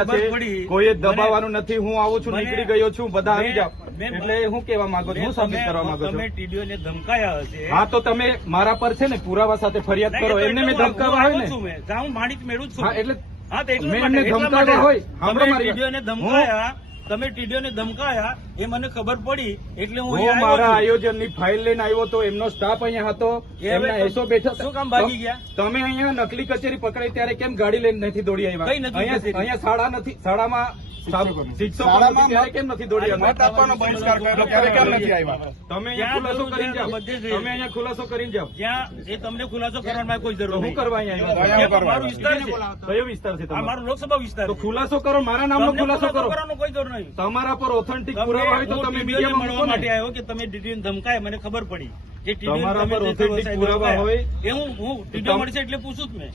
ખબર છે પડી. કોઈ દબાવવાનું નથી હું આવું છું નીકળી ગયો છું બધા આવી જાઓ. એટલે હું કેવા માંગુ છું હું સબમિટ કરવા માંગુ તમે છું. ટીડીઓને ધમકાયા હશે. હા તો તમે મારા પર છે ને પુરાવા સાથે ફરિયાદ કરો એમને મેં ધમકાવા ધમકાવવા હું ને. માણિક મેળવું છું. એટલે મેં એમને ધમકાવ્યા હોય. સાંભળો મારી ધમકાયા. તમે ટીડીઓને ધમકાયા એ મને ખબર પડી એટલે હું મારા આયોજનની ફાઇલ લઈને આવ્યો તો એમનો સ્ટાફ અહીંયા હતો એમના એસો બેઠા શું કામ ભાગી ગયા? તમે અહીંયા નકલી કચેરી પકડાઈ ત્યારે કેમ ગાડી લઈને નથી દોડી આવ્યા? કઈ નથી અહીંયા શાળા નથી શાળામાં શિક્ષકોની. શિક્ષકો શાળામાં નથી ત્યારે કેમ નથી દોડી આજે આવ્યા? મત આપવાનો બહિષ્કાર કર્યો ત્યારે કેમ નથી આવ્યા? તમે અહીંયા ખુલાસો કરીને જાઓ. એ તમને ખુલાસો કરવાની કોઈ જરૂર હું કરવા મારો વિસ્તાર છે. કયો વિસ્તાર છે તમારો? મારો લોકસભા વિસ્તાર ખુલાસો કરો મારા નામનો ખુલાસો કરો. કરવાનો કોઈ જરૂર નહીં. તમારા પર ઓથેન્ટિક પુરાવા હોય તો તમે મીડિયામાં મળવા માટે આવ્યો કે તમે ડીડીઓને ધમકાય મને ખબર પડી. જે તમારા પર જે પુરાવા હોય. એ હું હું ટીડીઓ મળશે એટલે પૂછું જ મેં.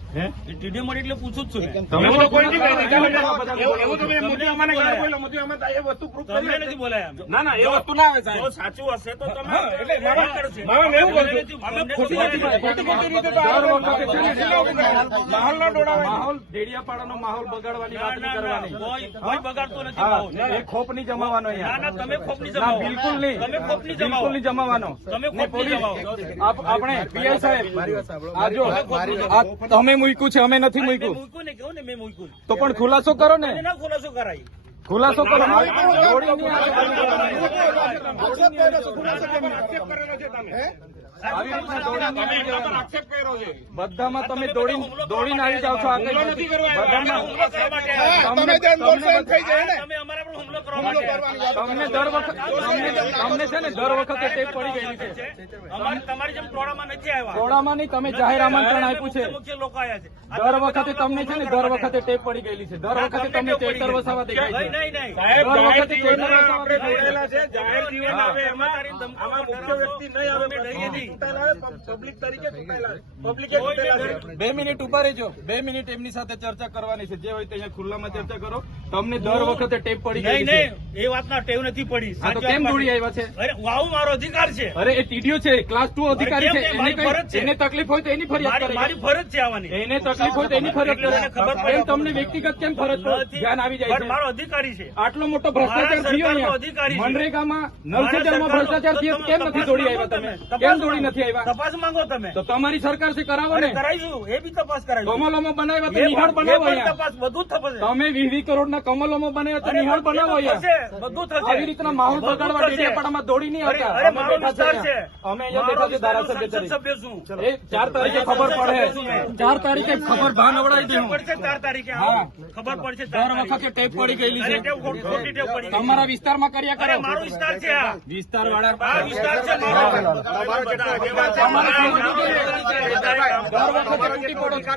ટીડીઓ મળી એટલે પૂછું જ છું તમે તમને કોઈ નથી નહીં બોલાયા. બોલાયા. એવું- એવું તમે મોદી અમાને ગાળ બોલ્યો, મોદી અમે એ વસ્તુ proof તમને નથી બોલાયા ના ના એ વસ્તુ ના આવે સાહેબ. સાચું હશે તો તમે એટલે મારા મારા એવું બોલજો અમે ખોટી ખોટી ખોટી ખોટી રીતે તો આ વખતે છે ને માહોલ ના ડોળાવે માહોલ ડેડિયાપાડાનો માહોલ બગાડવાની વાત ના, નહીં કરવાની કોઈ બગાડતો નથી એ ખોપ નહીં જમાવાનો અહીંયા. ના તમે ખોપની ના જમાવો. બિલકુલ નહીં. તમે ખોપની જમાવો. બિલકુલ નહીં જમાવાનો. તમે ને આપણે પીઆઈ સાહેબ આજો. તમે મૂક્યું છે અમે નથી મૂક્યું. તો પણ ખુલાસો કરો ને ખુલાસો કરાય. ખુલાસો કરો. બધામાં તમે દોડીને દોડીને આવી જાઓ છો આગળ તમને દર વખત તમને છે ને દર વખતે ટેપ પડી ગયેલી છે અમારે તમારી જેમ ટોળામાં નથી આવ્યા ટોળામાં નહીં તમે જાહેર આમંત્રણ આપ્યું છે લોકો આવ્યા છે દર વખતે તમને છે ને દર વખતે ટેપ પડી ગયેલી છે દર વખતે તમને ચેતર વસાવા દેખાય છે છે જાહેર જીવન આવે એમાં તારી મુખ્ય વ્યક્તિ નહીં આવે મેં ડરીએ નહીં. પબ્લિક તરીકે પબ્લિકે બે મિનિટ ઊભા રહેજો. બે મિનિટ એમની સાથે ચર્ચા કરવાની છે. જે હોય તે ખુલ્લામાં ચર્ચા કરો. તમને દર વખતે ટેપ પડી નહીં એ વાતના ટેવ નથી પડી. તો કેમ દોડી છે. આવ્યા છે? અરે વાવ મારો અધિકાર છે. અરે એ ટીડીઓ છે. ક્લાસ ટુ અધિકારી છે. એને મારી ફરજ કઈ તકલીફ હોય તો એની ફરિયાદ મારી મારી ફરજ છે આવવાની. એને તકલીફ હોય તો એની ફરિયાદ કરે. તમને વ્યક્તિગત કેમ ફરજ ધ્યાન આવી જાય મારો અધિકારી છે. આટલો મોટો ભ્રષ્ટાચાર થયો અધિકારી મનરેગામાં સરકારનો- ભ્રષ્ટાચાર થયો કેમ નથી દોડી આવ્યા તમે. કેમ દોડી નથી આવ્યા? તપાસ માંગો તમે. તો તમારી સરકારથી કરાવો ને કરાવીશું. એ બી તપાસ કરાવી કમલોમાં બનાવ્યા તો નિહાળ બનાવો તપાસ બધું થશે. તમે વીસ વીસ કરોડ ના કમલોમાં બનાવ્યા તો નિહાળ બનાવો બધું થશે. આવી રીતના માહોલ બગાડવા ડેડિયાપાડામાં દોડી નહીં આવતા. અમે અહીંયા બેઠા છે ધારાસભ્ય તરીકે. એ ચાર તારીખે ખબર પડે. ચાર તારીખે ખબર. ભાન અવડાવી દઉં ચાર તારીખે. ખબર પડશે દર વખતે ટેપ પડી ગયેલી છે. તમારા વિસ્તારમાં કર્યા કરે. મારો વિસ્તાર છે વિસ્તાર વાળા વિસ્તાર છે મારો. દર વખતે તૂટી પડો છો.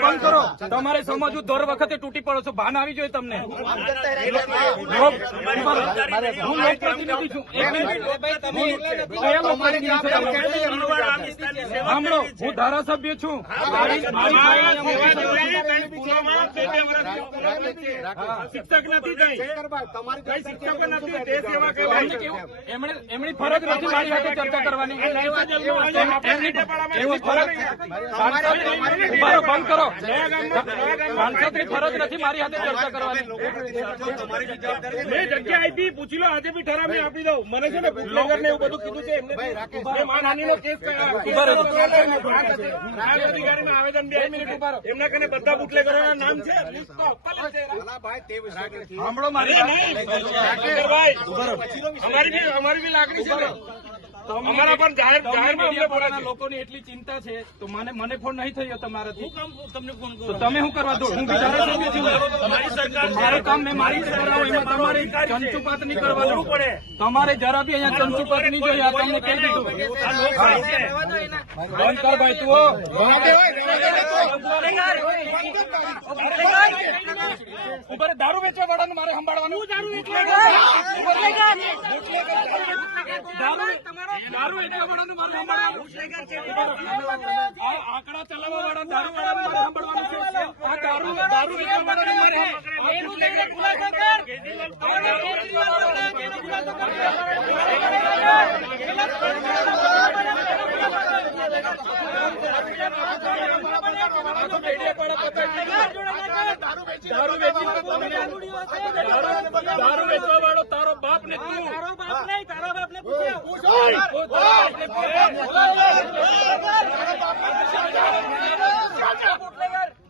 બંધ કરો. તમારે સમજવું દર વખતે તૂટી પડો છો. ભાન આવી જોઈએ તમને. હું છો? સાંભળો હું ધારાસભ્ય છું. શિક્ષક શિક્ષકો નથી એમને કેવું? એમણે એમની ફરજ નથી મારી સાથે ચર્ચા કરવાની એમની ફરજ બંધ કરો સાંસદની ફરજ નથી મારી સાથે ચર્ચા કરવાની મેં જગ્યા આપી પૂછી લો આજે બી ઠરાવ આપી દઉં મને છે ને બ્લોગર ને એવું બધું કીધું છે એમને માનહાનિનો કેસ આવેદન બે મિનિટ ઊભા એમના કને બધા બુટલેગરોના નામ છે ભાઈ તે છે. સાંભળો મારી અરે વાત. નહીં, શંકરભાઈ, અમારી અમારી બી લાગણી છે અમારા પર જાહેર જાહેરમાં અમને મીડિયાવાળાના લોકોની એટલી ચિંતા છે તો મને મને ફોન નહીં થયો તમારાથી. હું તમને ફોન કરું. તમે શું કરવા દો? હું છું સરકાર. કામ મેં મારી રીતે કરાવું એમાં તમારે ચંચુપાત નહીં પડે. તમારે જરા બી અહીંયા ચંચુપાત નહીં જોઈએ આ તમને કહી દીધું. બંધ કર ભાઈ તું રહે, દારૂ વેચવા વાળાનું મારે સંભાળવાનું. દારૂ આંકડા ચલાવવા વાળા દારૂ વાળા મારે સંભાળવાનું છે. આ દારૂ દારૂ વેચવા વાળાનું મારે ખુલાસો કર. દારૂ વેચવા વાળો તારો બાપ ને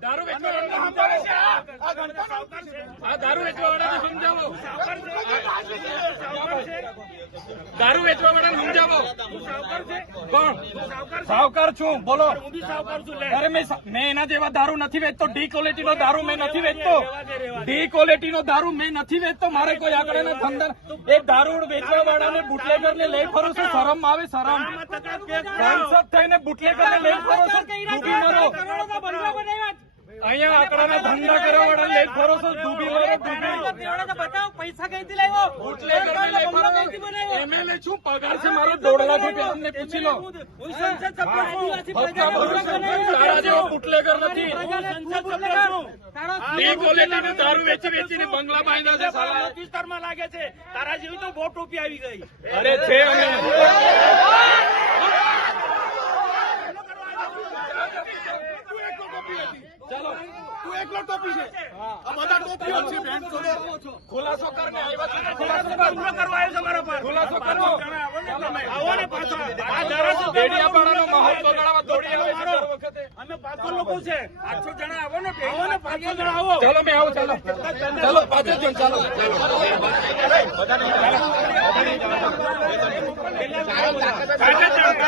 દારૂ વેચવા. આ દારૂ સમજાવો દારૂ વેચવા વાળાને સાવકાર છું? બોલો. અરે મેં એના જેવા દારૂ નથી વેચતો ડી ક્વોલિટી નો દારૂ મેં નથી વેચતો. ડી ક્વોલિટી નો દારૂ મેં નથી વેચતો. મારે કોઈ આગળ એના ધંધા એ દારૂ વેચવા વાળાને બુટલેગર ને લઈ ફરો છો? શરમ આવે શરમ. સાંસદ થઈને બુટલેગર ને લઈ ફરો છો? ડૂબી મરો અહીંયા આંકડાના ધંધા કરવા વાળા લઈ ફરો છો ડૂબી મરો ડૂબી બતાવો પૈસા કઈથી લાવ્યો? બુટલેગર ને લઈ ફરો કઈથી બનાવ્યો? એમએલએ શું પગાર છે મારો? દોઢ લાખ રૂપિયા. તમને પૂછી લો. હું સંસદ સભ્ય છું. આદિવાસી ભરું તારા જેવો બુટલેગર નથી. ક્વોલિટીનું દારૂ વેચી વેચીને બંગલા બાંધ્યા છે સાલા. વિસ્તારમાં લાગે છે. તારા જેવી તો બહુ ટોપી આવી ગઈ. અરે છે અમે. તું એકલો ટોપી હતી. તું એકલો ટોપી છે આ બધા ટોપીઓ છે બેન છો ખુલાસો કરને આવ્યા છે ને ખુલાસો કર. ખુલાસો કરો આવો ને પાછો આ ધારાસભ્ય ડેડિયાપાડાનો માહોલ બગાડવા દોડી આવે છે દર વખતે અમે પાંચસો લોકો છે આઠસો જણા આવો ને આવો ને પાંચસો જણા આવો ચાલો મેં આવો ચાલો ચાલો પાછળ જણ ચાલો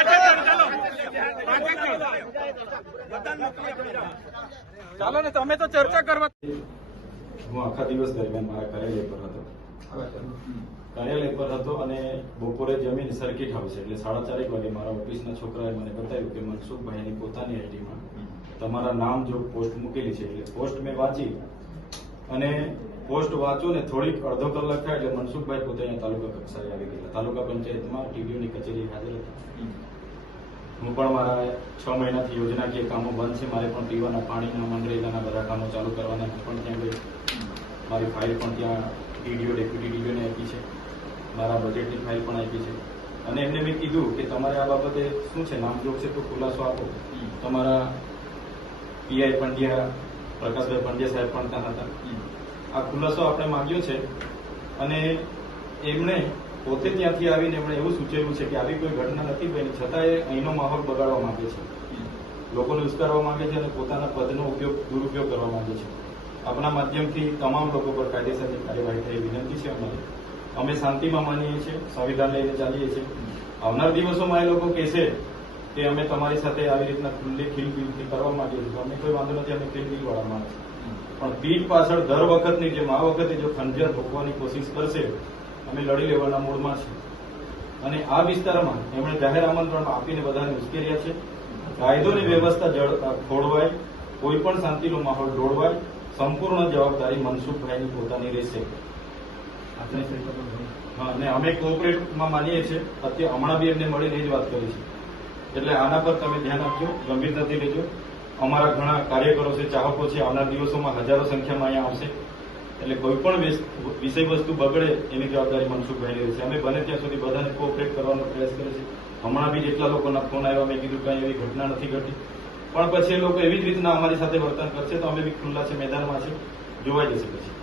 ચાલો ને, તમે તો ચર્ચા કરવા હું આખા દિવસ દરમિયાન મારા કાર્યાલય પર હતો. કાર્યાલય પર હતો અને બપોરે જમીન સર્કિટ હાઉસ એટલે સાડા ચારેક વાગે મારા ઓફિસના છોકરાએ મને બતાવ્યું કે મનસુખભાઈની પોતાની આઈડીમાં તમારા નામ જો પોસ્ટ મૂકેલી છે, એટલે પોસ્ટ મેં વાંચી. અને પોસ્ટ વાંચો ને થોડીક અડધો કલાક થાય એટલે મનસુખભાઈ પોતે અહીંયા તાલુકા કક્ષાએ આવી ગયા તાલુકા પંચાયતમાં ટીડીઓની કચેરી હાજર હતા. હું પણ મારા છ મહિનાથી યોજનાકીય કામો બંધ છે. મારે પણ પીવાના પાણીના મનરેગાના બધા કામો ચાલુ કરવાના પણ ત્યાં ગઈ મારી ફાઇલ પણ ત્યાં ડીડીઓ ડેપ્યુટી ડીડીઓને આપી છે. મારા બજેટની ફાઇલ પણ આપી છે. અને એમને મેં કીધું કે તમારે આ બાબતે શું છે? નામજોગ છે તો ખુલાસો આપો. તમારા પીઆઈ પંડ્યા પ્રકાશભાઈ પંડ્યા સાહેબ પણ ત્યાં હતા. આ ખુલાસો આપણે માંગ્યો છે. અને એમણે પોતે ત્યાંથી આવીને એમણે એવું સૂચવ્યું છે કે આવી કોઈ ઘટના નથી બની. છતાં એ અહીંનો માહોલ બગાડવા માંગે છે. લોકોને ઉશ્કારવા માંગે છે અને પોતાના પદનો ઉપયોગ, દુરુપયોગ કરવા માંગે છે. આપણા માધ્યમથી તમામ લોકો પર કાયદેસરની કાર્યવાહી થઈ વિનંતી છે અમારી. અમે શાંતિમાં માનીએ છીએ, સંવિધાન લઈને ચાલીએ છીએ. આવનાર દિવસોમાં એ લોકો કહેશે કે અમે તમારી સાથે આવી રીતના ખુલ્લી ખીલબીલથી કરવા માંગીએ છીએ. અમે કોઈ વાંધો નથી, અમે ખીલબીલ વાળા માણસ પણ પીઠ પાછળ દર વખતની જેમ, આ વખતે જો ખંજર ભોગવાની કોશિશ કરશે અમે લડી લેવાના મૂડમાં છીએ. અને આ વિસ્તારમાં એમણે જાહેર આમંત્રણ આપીને બધાને ઉશ્કેર્યા છે. કાયદોની વ્યવસ્થા ખોળવાય કોઈ પણ શાંતિનો માહોલ દોડવાય સંપૂર્ણ જવાબદારી મનસુખભાઈની પોતાની રહેશે. અને અમે કોઓપરેટમાં માનીએ છીએ અત્યારે હમણાં બી એમને મળીને એ જ વાત કરી છે. એટલે આના પર તમે ધ્યાન આપજો ગંભીરતાથી લેજો. અમારા ઘણા કાર્યકરો છે ચાહકો છે આવનાર દિવસોમાં હજારો સંખ્યામાં અહીંયા આવશે. એટલે કોઈ પણ વિસ- વિષય વસ્તુ બગડે એની જવાબદારી મનસુખભાઈ રહેશે અમે બને ત્યાં સુધી બધાને કોઓપરેટ કરવાનો પ્રયાસ કરે છે હમણાં બી જેટલા લોકોના ફોન આવ્યા મેં કીધું કઈ એવી ઘટના નથી ઘટી પણ પછી એ લોકો એવી જ રીતના અમારી સાથે વર્તન કરશે તો અમે બી ખુલ્લા છે મેદાનમાં છે જોવાઈ જશે પછી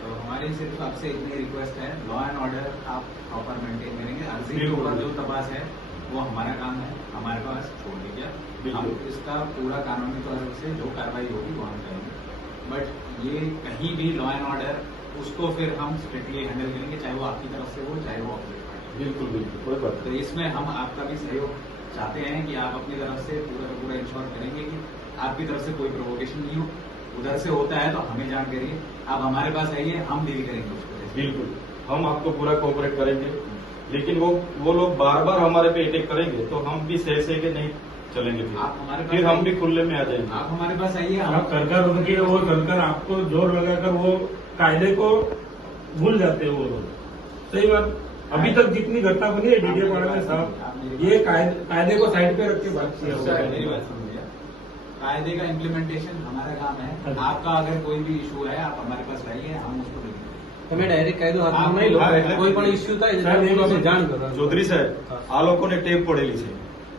तो हमारी सिर्फ आपसे इतनी रिक्वेस्ट है लॉ एंड ऑर्डर आप प्रॉपर मेंटेन करेंगे अर्जी के बिल्कुल। ऊपर जो तपास है वो हमारा काम है हमारे पास छोड़ दीजिए हम बिल्कुल। इसका पूरा कानूनी तौर से जो कार्रवाई होगी वो हम करेंगे बट ये कहीं भी लॉ एंड ऑर्डर उसको फिर हम स्ट्रिक्टली हैंडल करेंगे चाहे वो आपकी तरफ़ से हो चाहे वो बिल्कुल बिल्कुल कोई बात तो इसमें हम आपका भी सहयोग चाहते हैं कि आप अपनी तरफ़ से पूरा का पूरा इंश्योर करेंगे कि आपकी तरफ़ से कोई प्रोवोकेशन नहीं हो। उधर से होता है तो हमें जान करिए। आप हमारे पास आइए हम डील करेंगे उसको। बिल्कुल हम आपको पूरा कोऑपरेट करेंगे। लेकिन वो वो लोग बार बार हमारे पे अटैक करेंगे तो हम भी सह सह के नहीं चलेंगे फिर आप हमारे पास फिर हम भी खुले में आ जाएंगे आप हमारे पास आइए आप हम सरकार उनकी है, वो सरकार आपको जोर लगाकर वो कायदे को भूल जाते हैं वो लोग सही बात अभी तक जितनी घटना बनी है डीडीए पाड़ा में साहब ये कायदे कायदे को साइड पे रख के बात किया हुआ सर, है। मेरी बात सुनिए कायदे का इम्प्लीमेंटेशन हमारा काम है अच्छा। आपका अगर कोई भी इशू है आप हमारे पास आइए हम उसको डील करेंगे તમે ડાયરેક્ટ કાયદો હા, હાથમાં નહીં લો હા, એટલે- કોઈ પણ ઇસ્યુ થાય સાહેબ, એટલે એક પોલીસને વખત- જાણ કરો ચૌધરી સાહેબ આ લોકોને ટેપ પડેલી છે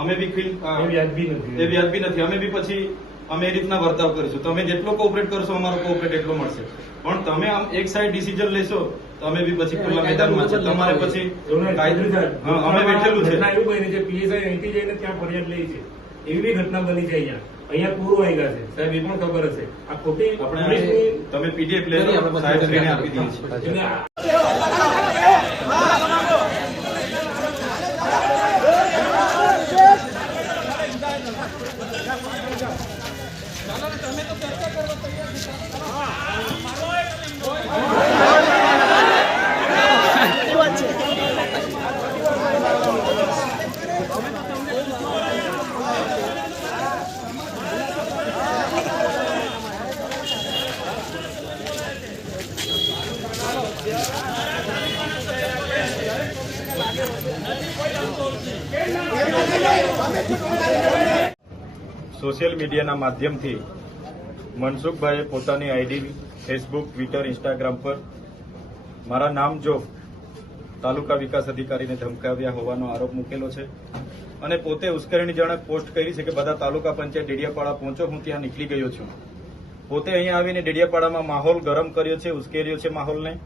અમે બી ફીલ એ વ્યાજબી નથી એ વ્યાજબી નથી. અમે બી પછી અમે એ રીતના વર્તાવ કરીશું. તમે જેટલો કોઓપરેટ કરશો અમારો કોઓપરેટ એટલો મળશે. પણ તમે આમ એક સાઈડ ડિસિઝન લેશો તો અમે બી પછી ખુલ્લા મેદાનમાં છે. તમારે પછી અમે બેઠેલું છે એવું બની છે. પીએસઆઈ અહીંથી જઈને ત્યાં ફરિયાદ લઈ છે. એવી બી ઘટના બની છે અહીંયા. અહીંયા પૂરો આવી ગયા છે. સાહેબ એ પણ ખબર હશે. આ ખોટી આપણે તમે પીડીએફ કરીએ સાહેબ આપી દીધી છીએ મીડિયાના માધ્યમથી મનસુખભાઈએ પોતાની આઈડી ફેસબુક ટ્વિટર ઇન્સ્ટાગ્રામ પર મારા નામ જો તાલુકા વિકાસ અધિકારીને ધમકાવ્યા હોવાનો આરોપ મૂકેલો છે અને પોતે ઉશ્કેરણીજનક પોસ્ટ કરી છે કે બધા તાલુકા પંચાયત ડેડિયાપાડા પહોંચો, હું ત્યાં નીકળી ગયો છું. પોતે અહીંયા આવીને ડેડિયાપાડામાં માહોલ ગરમ કર્યો છે, ઉશ્કેર્યો છે માહોલને.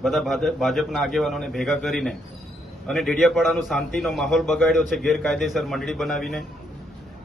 બધા ભાજપ- ભાજપના આગેવાનોને ભેગા કરીને અને ડેડિયાપાડાનો શાંતિનો માહોલ બગાડ્યો છે, ગેરકાયદેસર મંડળી બનાવીને.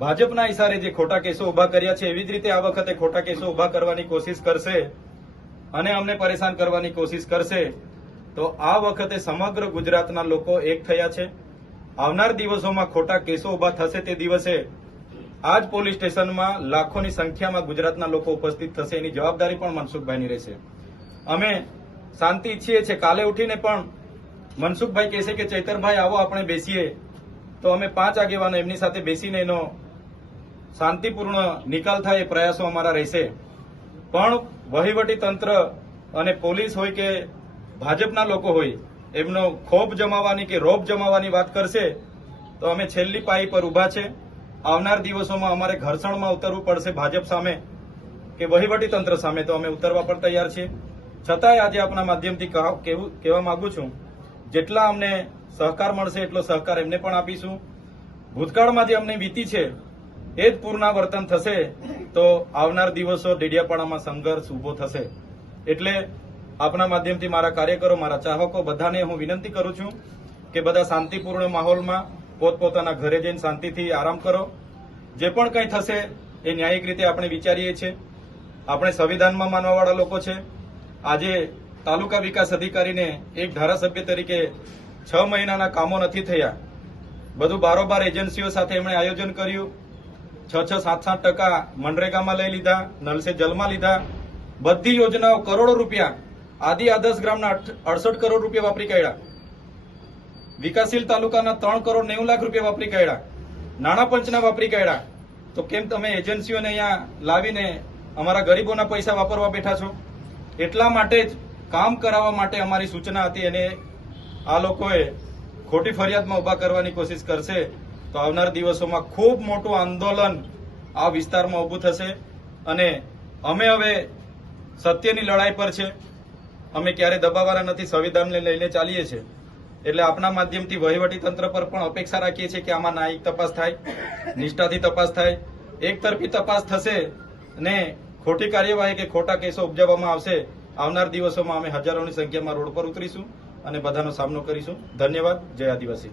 ભાજપના ઇશારે જે ખોટા કેસો ઊભા કર્યા છે, એવી જ રીતે આ વખતે ખોટા કેસો ઊભા કરવાની કોશિશ કરશે અને અમને પરેશાન કરવાની કોશિશ કરશે, તો આ વખતે સમગ્ર ગુજરાતના લોકો એક થયા છે. આવનાર દિવસોમાં ખોટા કેસો ઊભા થશે તે દિવસે આ જ પોલીસ સ્ટેશનમાં લાખોની સંખ્યામાં ગુજરાતના લોકો ઉપસ્થિત થશે, એની જવાબદારી પણ મનસુખભાઈની રહેશે. અમે શાંતિ ઈચ્છીએ છીએ, કાલે ઉઠીને પણ મનસુખભાઈ કહેશે કે, ચૈતરભાઈ, આવો, આપણે બેસીએ. તો અમે પાંચ આગેવાનો એમની સાથે બેસીને એનો શાંતિપૂર્ણ નિકાલ થાય એ પ્રયાસો અમારા રહેશે. પણ વહીવટી તંત્ર અને પોલીસ હોય કે ભાજપના લોકો હોય, એમનો ખોફ જમાવવાની કે રોપ જમાવવાની વાત કરશે, તો અમે છેલ્લી પાઈ પર ઊભા છે. આવનાર દિવસોમાં અમારે ઘર્ષણમાં ઉતરવું પડશે ભાજપ સામે કે વહીવટી તંત્ર સામે, તો અમે ઉતરવા પણ તૈયાર છીએ. છતાંય આજે આપણા માધ્યમથી કહેવા માંગુ છું, જેટલા અમને સહકાર મળશે એટલો સહકાર એમને પણ આપીશું. ભૂતકાળમાં જે અમને વીતી છે એ જ પુનરાવર્તન થશે તો આવનાર દિવસો ડેડિયાપાડામાં સંઘર્ષ ઊભો થશે. એટલે આપના માધ્યમથી મારા કાર્યકરો, મારા ચાહકો, બધાને હું વિનંતી કરું છું કે બધા શાંતિપૂર્ણ માહોલમાં પોતપોતાના ઘરે જઈને શાંતિથી આરામ કરો. જે પણ કંઈ થશે એ ન્યાયિક રીતે આપણે વિચારીએ છીએ. આપણે સંવિધાનમાં માનવાવાળા લોકો છે. આજે તાલુકા વિકાસ અધિકારીને એક ધારાસભ્ય તરીકે છ મહિનાના કામો નથી થયા. બધું બારોબાર એજન્સીઓ સાથે એમણે આયોજન કર્યું. છ છ સાત સાત ટકા મનરેગામાં લઈ લીધા, નલસે જલમાં લીધા. બધી યોજનાઓ કરોડો રૂપિયા, આદિ આદર્શ ગ્રામના અડસઠ કરોડ રૂપિયા વાપરી કાઢ્યા. વિકાસશીલ તાલુકાના ત્રણ કરોડ નેવું લાખ રૂપિયા વાપરી કાઢ્યા. નાણાં પંચના વાપરી કાઢ્યા. તો કેમ તમે એજન્સીઓને અહીંયા લાવીને અમારા ગરીબોના પૈસા વાપરવા બેઠા છો? એટલા માટે જ કામ કરાવવા માટે અમારી સૂચના હતી. અને આ લોકોએ ખોટી ફરિયાદમાં ઊભા કરવાની કોશિશ કરશે. તો આવનાર દિવસોમાં ખૂબ મોટું આંદોલન આ વિસ્તારમાં ઊભું થશે. અને અમે હવે સત્યની લડાઈ પર છે. અમે ક્યારે દબાવવાના નથી, સંવિધાનને લઈને ચાલીએ છીએ. એટલે આપણા માધ્યમથી વહીવટી તંત્ર પર પણ અપેક્ષા રાખીએ છીએ કે આમાં ન્યાયિક તપાસ થાય, નિષ્ઠાથી તપાસ થાય. એક તરફી તપાસ થશે ને ખોટી કાર્યવાહી કે ખોટા કેસો ઉપજાવવામાં આવશે, આવનાર દિવસોમાં અમે હજારોની સંખ્યામાં રોડ પર ઉતરીશું અને બધાનો સામનો કરીશું. ધન્યવાદ. જય આદિવાસી.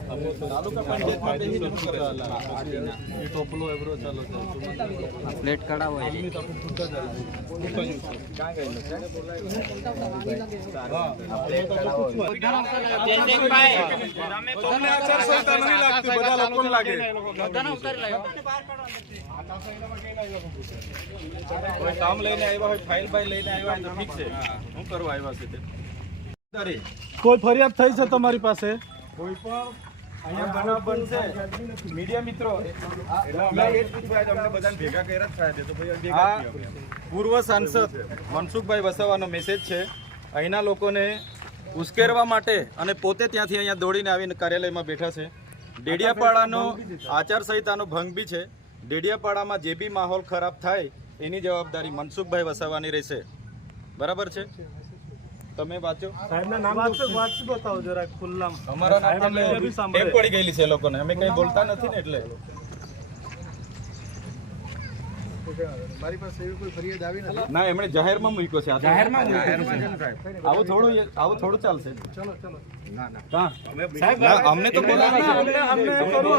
કોઈ કામ લઈને આવ્યા હોય. ફાઇલ બાઇલ લઈને આવ્યા હોય તો ઠીક છે શું કરવા આવ્યા છે તે કોઈ ફરિયાદ થઈ છે તમારી પાસે? કોઈ પણ અહીંયા બનાવ બનશે મીડિયા મિત્રો. પૂર્વ સાંસદ મનસુખભાઈ વસાવાનો મેસેજ છે. અહીંના લોકોને ઉશ્કેરવા માટે અને પોતે ત્યાંથી અહીંયા દોડીને આવીને કાર્યાલયમાં બેઠા છે. ડેડિયાપાડાનો આચારસંહિતાનો ભંગ બી છે. ડેડિયાપાડામાં જે બી માહોલ ખરાબ થાય એની જવાબદારી મનસુખભાઈ વસાવાની રહેશે. બરાબર છે? તમે વાંચો. વાંચી બતાવો જરા ખુલ્લામ. અમારા નામ. ટેપ પડી ગયેલી છે લોકોને. અમે કઈ બોલતા નથી ને એટલે. ના એમણે જાહેરમાં મૂક્યો છે. જાહેરમાં આવું થોડું આવું થોડું ચાલશે. ચલો ચલો. ના ના. અમને તો બોલાવા અમને અમને કરો,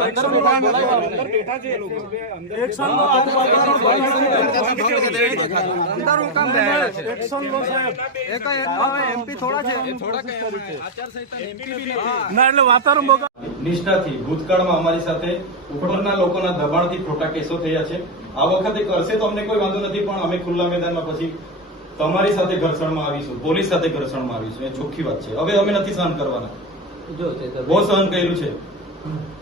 અંદર લો સાહેબ એમપી થોડા છે થોડા કઈ એમાં આચારસંહિતા એમપી બી નથી. ના એટલે વાતાવરણ બગા નિષ્ઠાથી ભૂતકાળમાં અમારી સાથે ઉપરના લોકોના દબાણથી ખોટા કેસો થયા છે. આ વખતે કરશે તો અમને કોઈ વાંધો નથી પણ અમે ખુલ્લા મેદાનમાં પછી તમારી સાથે ઘર્ષણમાં આવીશું પોલીસ સાથે ઘર્ષણમાં આવીશું. એ ચોખ્ખી વાત છે. હવે અમે નથી સહન કરવાના. બહુ સહન કર્યું છે.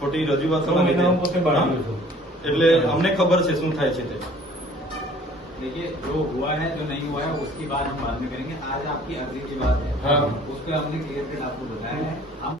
ખોટી રજૂઆતોના લીધે હા. એટલે અમને ખબર છે શું થાય છે તે देखिए जो हुआ है जो नहीं हुआ है उसकी बात हम बाद में करेंगे आज आपकी अग्री की बात है हाँ। उसका हमने क्लियर कट आपको बताया है हम